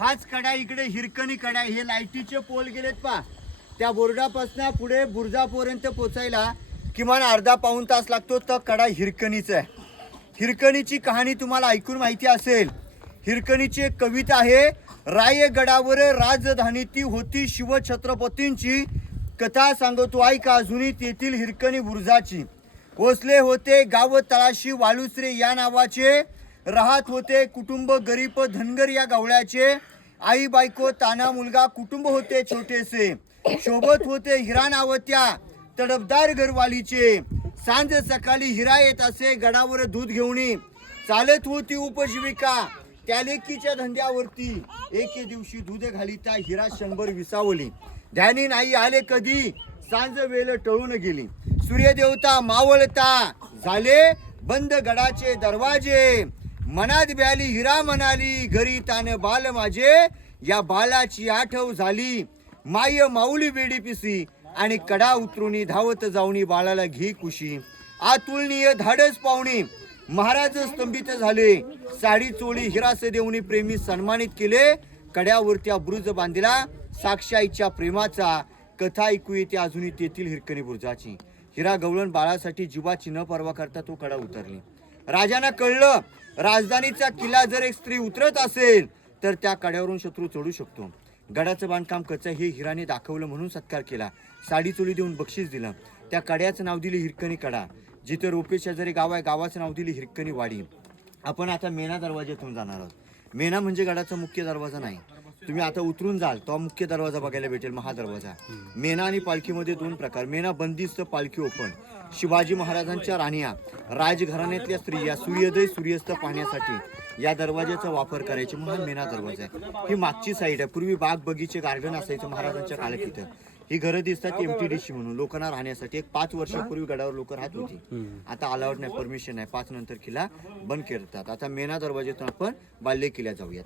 हाच कडा इकडे हिरकणी कडा, हे लाईटीचे पोल गेलेत पा. त्या बोर्डापासून पुढे बुर्जापर्यंत पोचायला किमान अर्धा पाऊण तास लागतो. तर कडा हिरकणीचा आहे. हिरकणीची कहाणी तुम्हाला ऐकून माहिती असेल. हिरकणीची एक कविता आहे. रायगडावर राजधानी होती शिवछत्रपतींची, कथा सांगतो ऐका अजूनही तेथील हिरकणी बुरुजाची. वसले होते गाव तळाशी वालुसरे या नावाचे, राहत होते कुटुंब गरीब धनगर या गवळ्याचे. आई बायको ताना मुलगा कुटुंब होते छोटेसे, शोभत होते हिरा नावत्या तडफदार घरवालीचे. सांज सकाळी हिरा येत असे गडावर दूध घेऊन, चालत होती उपजीविका त्या लेकीच्या धंद्यावरती. एके दिवशी दूध घालिता हिरा 100 विसावली, ध्यानी नाही आले कधी सांज वेळ टळून गेली. सूर्यदेवता मावळता झाले बंद गडाचे दरवाजे, मनात ब्याली हिरा म्हणाली घरी ताने बाल माझे. या बालाची आठव झाली माय माऊली वेडी पिसी, आणि कडा उतरुनी धावत जाऊनी बाळाला घे कुशी. आतुलनीय धाडस पाहुणे महाराज स्तंभित झाले, साडी चोळी हिरास देऊनी प्रेमी सन्मानित केले. कड्यावरती बुरुज बांधला साक्षाईच्या प्रेमाचा, कथा ऐकू येते अजूनही तेथील हिरकणी बुरुजाची. हिरा गवळण बाळासाठी जीवाची न पर्वा करता तो कडा उतरली. राजांना कळलं राजधानीचा किल्ला जर एक स्त्री उतरत असेल तर त्या कड्यावरून शत्रू चढू शकतो. गडाचं बांधकाम कच्चं हे हिराने दाखवलं म्हणून सत्कार केला. साडी चोळी देऊन बक्षीस दिलं. त्या कड्याचं नाव दिले हिरकणी कडा. जिथे रोपे शेजारी गाव आहे गावाचं नाव दिले हिरकणी वाडी. आपण आता मेणा दरवाज्यातून जाणार आहोत. मेणा म्हणजे गडाचा मुख्य दरवाजा नाही. तुम्ही आता उतरून जाल तो मुख्य दरवाजा बघायला भेटेल, महादरवाजा. मेणा आणि पालखीमध्ये 2 प्रकार. मेणा बंदिस्त, पालखी ओपन. शिवाजी महाराजांच्या राण्या, राजघराण्यातल्या स्त्रिया सूर्योदय सूर्यास्त पाहण्यासाठी या दरवाजाचा वापर करायचे म्हणून मेणा दरवाजा आहे. ही मागची साईड आहे. पूर्वी बाग बगीचे गार्डन असायचं महाराजांच्या काळात. इथं ही घरं दिसतात MTDC म्हणून लोकांना राहण्यासाठी. एक 5 वर्षापूर्वी गडावर लोक राहत होती. आता अलाउड नाही, परमिशन आहे. 5 नंतर किल्ला बंद करतात. आता मेणा दरवाजातून आपण बाल्य किल्ला जाऊयात.